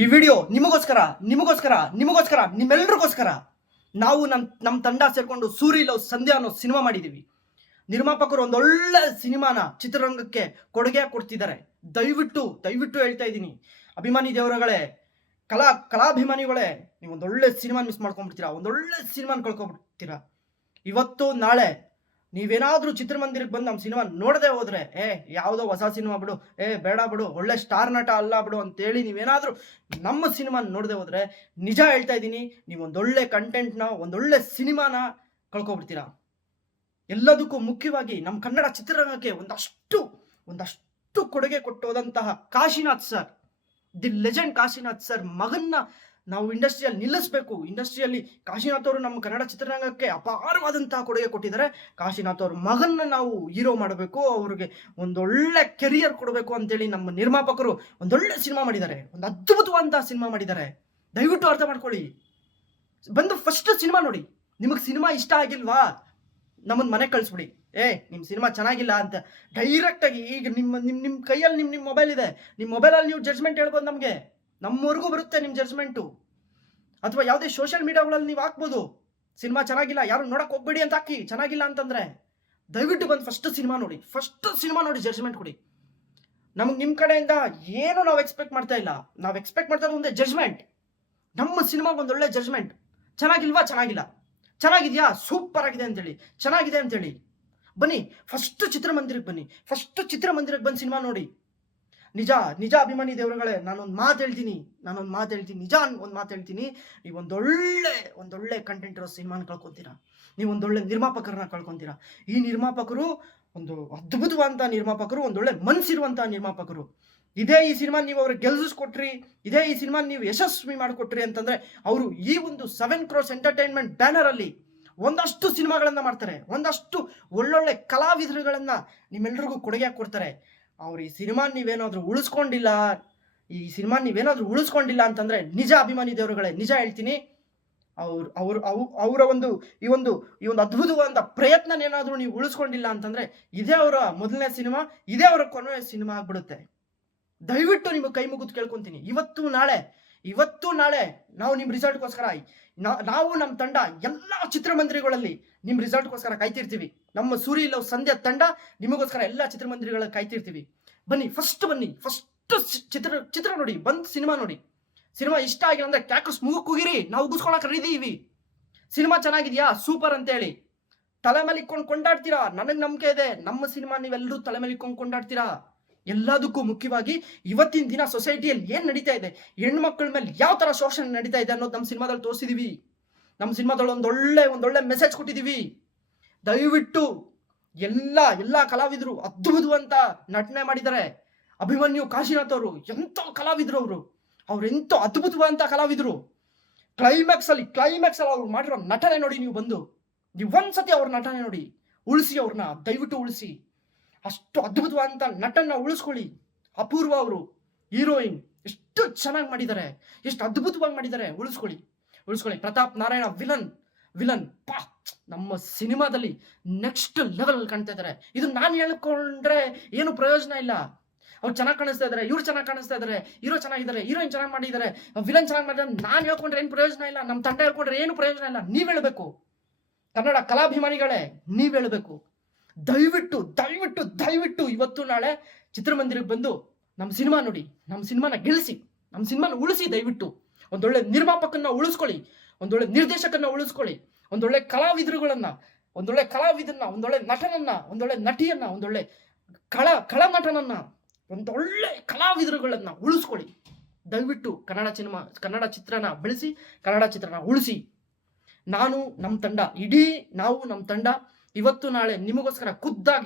ಈ ವಿಡಿಯೋ ನಿಮಗೋಸ್ಕರ ನಿಮ್ಮೆಲ್ಲರಿಗೋಸ್ಕರ ನಾವು ನಮ್ಮ ತಂಡ ಸೇರ್ಕೊಂಡು ಸೂರಿ ಲವ್ ಸಂಧ್ಯಾ ಅನ್ನೋ ಸಿನಿಮಾ ಮಾಡಿದೀವಿ. ನಿರ್ಮಾಪಕರು ಒಂದೊಳ್ಳೆ ಸಿನಿಮಾನ ಚಿತ್ರರಂಗಕ್ಕೆ ಕೊಡುಗೆ ಕೊಡ್ತಿದ್ದಾರೆ. ದಯವಿಟ್ಟು ಹೇಳ್ತಾ ಇದ್ದೀನಿ, ಅಭಿಮಾನಿ ದೇವರುಗಳೇ, ಕಲಾಭಿಮಾನಿಗಳೇ, ನೀವು ಒಂದೊಳ್ಳೆ ಸಿನಿಮಾ ಮಿಸ್ ಮಾಡ್ಕೊಂಡ್ಬಿಡ್ತೀರಾ, ಒಂದೊಳ್ಳೆ ಸಿನಿಮಾನ ಕಳ್ಕೊಂಡ್ಬಿಡ್ತೀರಾ. ಇವತ್ತು ನಾಳೆ ನೀವೇನಾದ್ರೂ ಚಿತ್ರಮಂದಿರಕ್ಕೆ ಬಂದು ನಮ್ಮ ಸಿನಿಮಾ ನೋಡದೆ ಹೋದ್ರೆ ಯಾವುದೋ ಹೊಸ ಸಿನಿಮಾ ಬಿಡು, ಬೇಡ ಬಿಡು, ಒಳ್ಳೆ ಸ್ಟಾರ್ ನಟ ಅಲ್ಲ ಬಿಡು ಅಂತೇಳಿ ನೀವೇನಾದ್ರೂ ನಮ್ಮ ಸಿನಿಮಾ ನೋಡದೆ ಹೋದ್ರೆ ನಿಜ ಹೇಳ್ತಾ ಇದ್ದೀನಿ, ನೀವು ಒಂದೊಳ್ಳೆ ಕಂಟೆಂಟ್ನ, ಒಂದೊಳ್ಳೆ ಸಿನಿಮಾನ ಕಳ್ಕೊಬಿಡ್ತೀರಾ. ಎಲ್ಲದಕ್ಕೂ ಮುಖ್ಯವಾಗಿ ನಮ್ಮ ಕನ್ನಡ ಚಿತ್ರರಂಗಕ್ಕೆ ಒಂದಷ್ಟು ಕೊಡುಗೆ ಕೊಟ್ಟು ಹೋದಂತಹ Kashinath sir, the legend Kashinath sir ಮಗನ್ನ ನಾವು ಇಂಡಸ್ಟ್ರಿಯಲ್ಲಿ ನಿಲ್ಲಿಸಬೇಕು. ಇಂಡಸ್ಟ್ರಿಯಲ್ಲಿ ಕಾಶಿನಾಥ್ ಅವರು ನಮ್ಮ ಕನ್ನಡ ಚಿತ್ರರಂಗಕ್ಕೆ ಅಪಾರವಾದಂತಹ ಕೊಡುಗೆ ಕೊಟ್ಟಿದ್ದಾರೆ. ಕಾಶಿನಾಥ್ ಅವ್ರ ಮಗನ್ನ ನಾವು ಹೀರೋ ಮಾಡಬೇಕು, ಅವ್ರಿಗೆ ಒಂದೊಳ್ಳೆ ಕೆರಿಯರ್ ಕೊಡಬೇಕು ಅಂತೇಳಿ ನಮ್ಮ ನಿರ್ಮಾಪಕರು ಒಂದೊಳ್ಳೆ ಸಿನಿಮಾ ಮಾಡಿದ್ದಾರೆ, ಒಂದು ಅದ್ಭುತವಾದಂತಹ ಸಿನಿಮಾ ಮಾಡಿದ್ದಾರೆ. ದಯವಿಟ್ಟು ಅರ್ಥ ಮಾಡ್ಕೊಳ್ಳಿ. ಬಂದು ಫಸ್ಟ್ ಸಿನಿಮಾ ನೋಡಿ. ನಿಮಗೆ ಸಿನಿಮಾ ಇಷ್ಟ ಆಗಿಲ್ವಾ, ನಮ್ಮನ್ನ ಮನೆ ಕಳಿಸ್ಬಿಡಿ. ನಿಮ್ಮ ಸಿನಿಮಾ ಚೆನ್ನಾಗಿಲ್ಲ ಅಂತ ಡೈರೆಕ್ಟ್ ಆಗಿ ಈಗ ನಿಮ್ಮ ಕೈಯಲ್ಲಿ ನಿಮ್ಮ ಮೊಬೈಲ್ ಇದೆ, ನಿಮ್ಮ ಮೊಬೈಲಲ್ಲಿ ನೀವು ಜಡ್ಜ್ಮೆಂಟ್ ಹೇಳ್ಬೋದು. ನಮ್ಮವರೆಗೂ ಬರುತ್ತೆ ನಿಮ್ಮ ಜಡ್ಜ್ಮೆಂಟು. ಅಥವಾ ಯಾವುದೇ ಸೋಷಿಯಲ್ ಮೀಡಿಯಾಗಳಲ್ಲಿ ನೀವು ಹಾಕ್ಬೋದು, ಸಿನಿಮಾ ಚೆನ್ನಾಗಿಲ್ಲ, ಯಾರು ನೋಡಕ್ ಹೋಗ್ಬೇಡಿ ಅಂತ ಹಾಕಿ. ಚೆನ್ನಾಗಿಲ್ಲ ಅಂತಂದ್ರೆ ದಯವಿಟ್ಟು ಬಂದು ಫಸ್ಟ್ ಸಿನಿಮಾ ನೋಡಿ ಜಡ್ಜ್ಮೆಂಟ್ ಕೊಡಿ. ನಮಗೆ ನಿಮ್ಮ ಕಡೆಯಿಂದ ಏನು ನಾವು ಎಕ್ಸ್ಪೆಕ್ಟ್ ಮಾಡ್ತಾ ಇಲ್ಲ. ನಾವು ಎಕ್ಸ್ಪೆಕ್ಟ್ ಮಾಡ್ತಾ ಇರೋದು ಒಂದೇ ಜಡ್ಜ್ಮೆಂಟ್. ನಮ್ಮ ಸಿನಿಮಾಗೆ ಒಂದೊಳ್ಳೆ ಜಡ್ಜ್ಮೆಂಟ್. ಚೆನ್ನಾಗಿಲ್ವಾ, ಚೆನ್ನಾಗಿಲ್ಲ, ಚೆನ್ನಾಗಿದೆಯಾ, ಸೂಪರ್ ಆಗಿದೆ ಅಂತೇಳಿ, ಚೆನ್ನಾಗಿದೆ ಅಂತೇಳಿ ಬನ್ನಿ. ಫಸ್ಟ್ ಚಿತ್ರಮಂದಿರಕ್ಕೆ ಬನ್ನಿ, ಬಂದು ಸಿನಿಮಾ ನೋಡಿ. ನಿಜ ಅಭಿಮಾನಿ ದೇವರುಗಳೇ, ನಾನೊಂದು ಮಾತು ಹೇಳ್ತೀನಿ, ನೀವು ಒಂದೊಳ್ಳೆ ಕಂಟೆಂಟ್ ಇರೋ ಸಿನಿಮಾನ ಕಳ್ಕೊತೀರಾ. ನೀವು ಒಂದೊಳ್ಳೆ ನಿರ್ಮಾಪಕರನ್ನ ಕಳ್ಕೊತೀರಾ. ಈ ನಿರ್ಮಾಪಕರು ಒಂದು ಅದ್ಭುತವಾದಂಥ ನಿರ್ಮಾಪಕರು, ಒಂದೊಳ್ಳೆ ಮನಸ್ಸಿರುವಂತಹ ನಿರ್ಮಾಪಕರು. ಈ ಸಿನಿಮಾ ನೀವು ಅವ್ರಿಗೆ ಗೆಲ್ಲಿಸ್ಕೊಟ್ರಿ, ಈ ಸಿನಿಮಾ ನೀವು ಯಶಸ್ವಿ ಮಾಡಿಕೊಟ್ರಿ ಅಂತಂದ್ರೆ ಅವರು ಈ ಒಂದು 7 crores ಎಂಟರ್ಟೈನ್ಮೆಂಟ್ ಬ್ಯಾನರ್ ಅಲ್ಲಿ ಒಂದಷ್ಟು ಸಿನಿಮಾಗಳನ್ನ ಮಾಡ್ತಾರೆ, ಒಂದಷ್ಟು ಒಳ್ಳೊಳ್ಳೆ ಕಲಾವಿದರುಗಳನ್ನ ನಿಮ್ಮೆಲ್ರಿಗೂ ಕೊಡುಗೆ ಕೊಡ್ತಾರೆ. ಅವ್ರು ಈ ಸಿನಿಮಾ ನೀವೇನಾದ್ರೂ ಉಳಿಸ್ಕೊಂಡಿಲ್ಲ ಅಂತಂದ್ರೆ ನಿಜ ಅಭಿಮಾನಿ ದೇವರುಗಳೇ, ನಿಜ ಹೇಳ್ತೀನಿ, ಅವರ ಈ ಒಂದು ಅದ್ಭುತವಾದ ಪ್ರಯತ್ನ ಏನಾದ್ರೂ ನೀವು ಉಳಿಸ್ಕೊಂಡಿಲ್ಲ ಅಂತಂದ್ರೆ ಇದೇ ಅವರ ಮೊದಲನೇ ಸಿನಿಮಾ, ಇದೇ ಅವರ ಕೊನೆಯ ಸಿನಿಮಾ ಆಗ್ಬಿಡುತ್ತೆ. ದಯವಿಟ್ಟು ನಿಮಗೆ ಕೈ ಮುಗಿದು ಕೇಳ್ಕೊಂತೀನಿ. ಇವತ್ತು ನಾಳೆ ನಾವು ನಿಮ್ಮ ರಿಸಲ್ಟ್ಗೋಸ್ಕರ, ನಾವು ನಮ್ಮ ತಂಡ ಎಲ್ಲ ಚಿತ್ರಮಂದಿರಗಳಲ್ಲಿ ನಿಮ್ಮ ರಿಸಲ್ಟ್ಗೋಸ್ಕರ ಕಾಯ್ತಿರ್ತೀವಿ. ನಮ್ಮ ಸೂರಿ ಲವ್ ಸಂಧ್ಯಾ ತಂಡ ನಿಮಗೋಸ್ಕರ ಎಲ್ಲ ಚಿತ್ರಮಂದಿರಗಳಲ್ಲಿ ಕಾಯ್ತಿರ್ತೀವಿ. ಫಸ್ಟ್ ಚಿತ್ರ ನೋಡಿ, ಬಂದು ಸಿನಿಮಾ ನೋಡಿ. ಸಿನಿಮಾ ಇಷ್ಟ ಆಗಿಲ್ಲ ಅಂದ್ರೆ ಕ್ಯಾಕಸ್ ಮೂಗಕ್ಕೆ ಹೋಗಿರಿ, ನಾವು ಉಗಿಸ್ಕೊಳಕ್ ರೆಡಿ ಇದೀವಿ. ಸಿನಿಮಾ ಚೆನ್ನಾಗಿದ್ಯಾ, ಸೂಪರ್ ಅಂತೇಳಿ ತಲೆ ಮೇಲೆ ಇಟ್ಕೊಂಡು ಕೊಂಡಾಡ್ತೀರಾ. ನನಗೆ ನಂಬಿಕೆ ಇದೆ, ನಮ್ಮ ಸಿನಿಮಾ ನೀವೆಲ್ಲರೂ ತಲೆ ಮೇಲೆ ಇಟ್ಕೊಂಡು ಕೊಂಡಾಡ್ತೀರಾ. ಎಲ್ಲದಕ್ಕೂ ಮುಖ್ಯವಾಗಿ ಇವತ್ತಿನ ದಿನ ಸೊಸೈಟಿಯಲ್ಲಿ ಏನ್ ನಡೀತಾ ಇದೆ, ಹೆಣ್ಮಕ್ಳ ಮೇಲೆ ಯಾವ ತರ ಶೋಷಣೆ ನಡೀತಾ ಇದೆ ಅನ್ನೋದು ನಮ್ಮ ಸಿನಿಮಾದಲ್ಲಿ ತೋರಿಸಿದೀವಿ. ನಮ್ಮ ಸಿನಿಮಾದಲ್ಲಿ ಒಂದೊಳ್ಳೆ ಮೆಸೇಜ್ ಕೊಟ್ಟಿದೀವಿ. ದಯವಿಟ್ಟು ಎಲ್ಲ ಕಲಾವಿದರು ಅದ್ಭುತವಂತ ನಟನೆ ಮಾಡಿದ್ದಾರೆ. ಅಭಿಮನ್ಯು ಕಾಶಿನಾಥ್ ಅವರು ಎಂತ ಕಲಾವಿದರು, ಅವ್ರು ಎಂತ ಅದ್ಭುತವಾದಂತ ಕಲಾವಿದರು. ಕ್ಲೈಮ್ಯಾಕ್ಸ್ ಅಲ್ಲಿ ಅವ್ರು ಮಾಡಿರೋ ನಟನೆ ನೋಡಿ. ನೀವು ಒಂದ್ಸತಿ ಅವ್ರ ನಟನೆ ನೋಡಿ, ಉಳಿಸಿ, ಅವ್ರನ್ನ ದಯವಿಟ್ಟು ಉಳಿಸಿ. ಅಷ್ಟು ಅದ್ಭುತವಾದಂತ ನಟನ್ನ ಉಳಿಸ್ಕೊಳ್ಳಿ. ಅಪೂರ್ವ ಅವರು ಹೀರೋಯಿನ್ ಎಷ್ಟು ಚೆನ್ನಾಗಿ ಮಾಡಿದ್ದಾರೆ, ಎಷ್ಟು ಅದ್ಭುತವಾಗಿ ಮಾಡಿದ್ದಾರೆ. ಉಳಿಸ್ಕೊಳ್ಳಿ. ಪ್ರತಾಪ್ ನಾರಾಯಣ ವಿಲನ್ ನಮ್ಮ ಸಿನಿಮಾದಲ್ಲಿ ನೆಕ್ಸ್ಟ್ ಲೆವೆಲ್ ಕಾಣ್ತಾ ಇದ್ದಾರೆ. ಇದು ನಾನು ಹೇಳ್ಕೊಂಡ್ರೆ ಏನು ಪ್ರಯೋಜನ ಇಲ್ಲ. ಅವ್ರು ಚೆನ್ನಾಗಿ ಕಾಣಿಸ್ತಾ ಇದಾರೆ, ಇವ್ರು ಚೆನ್ನಾಗಿ ಕಾಣಿಸ್ತಾ ಇದಾರೆ, ಹೀರೋ ಚೆನ್ನಾಗಿದ್ದಾರೆ, ಹೀರೋಯಿನ್ ಚೆನ್ನಾಗಿ ಮಾಡಿದ್ದಾರೆ, ವಿಲನ್ ಚೆನ್ನಾಗಿ ಮಾಡಿದ್ದಾರೆ. ನಾನು ಹೇಳ್ಕೊಂಡ್ರೆ ಏನು ಪ್ರಯೋಜನ ಇಲ್ಲ, ನಮ್ಮ ತಂಡ ಹೇಳ್ಕೊಂಡ್ರೆ ಏನು ಪ್ರಯೋಜನ ಇಲ್ಲ. ನೀವ್ ಹೇಳ್ಬೇಕು, ಕನ್ನಡ ಕಲಾಭಿಮಾನಿಗಳೇ, ನೀವ್ ಹೇಳ್ಬೇಕು. ದಯವಿಟ್ಟು ಇವತ್ತು ನಾಳೆ ಚಿತ್ರಮಂದಿರಕ್ಕೆ ಬಂದು ನಮ್ಮ ಸಿನಿಮಾ ನೋಡಿ, ನಮ್ಮ ಸಿನಿಮಾನ ಗೆಲ್ಲಿಸಿ, ನಮ್ಮ ಸಿನಿಮಾನ ಉಳಿಸಿ. ದಯವಿಟ್ಟು ಒಂದೊಳ್ಳೆ ನಿರ್ಮಾಪಕನ್ನ ಉಳಿಸ್ಕೊಳ್ಳಿ, ಒಂದೊಳ್ಳೆ ನಿರ್ದೇಶಕನ್ನ ಉಳಿಸ್ಕೊಳ್ಳಿ, ಒಂದೊಳ್ಳೆ ಕಲಾವಿದರನ್ನ, ಒಂದೊಳ್ಳೆ ನಟನನ್ನ, ಒಂದೊಳ್ಳೆ ನಟಿಯನ್ನ, ಒಂದೊಳ್ಳೆ ಕಳನಟನನ್ನ, ಒಂದೊಳ್ಳೆ ಕಲಾವಿದರುಗಳನ್ನ ಉಳಿಸ್ಕೊಳ್ಳಿ. ದಯವಿಟ್ಟು ಕನ್ನಡ ಚಿತ್ರನ ಬೆಳೆಸಿ, ಕನ್ನಡ ಚಿತ್ರನ ಉಳಿಸಿ. ನಾವು ನಮ್ಮ ತಂಡ ಇವತ್ತು ನಾಳೆ ನಿಮಗೋಸ್ಕರ ಖುದ್ದಾಗಿ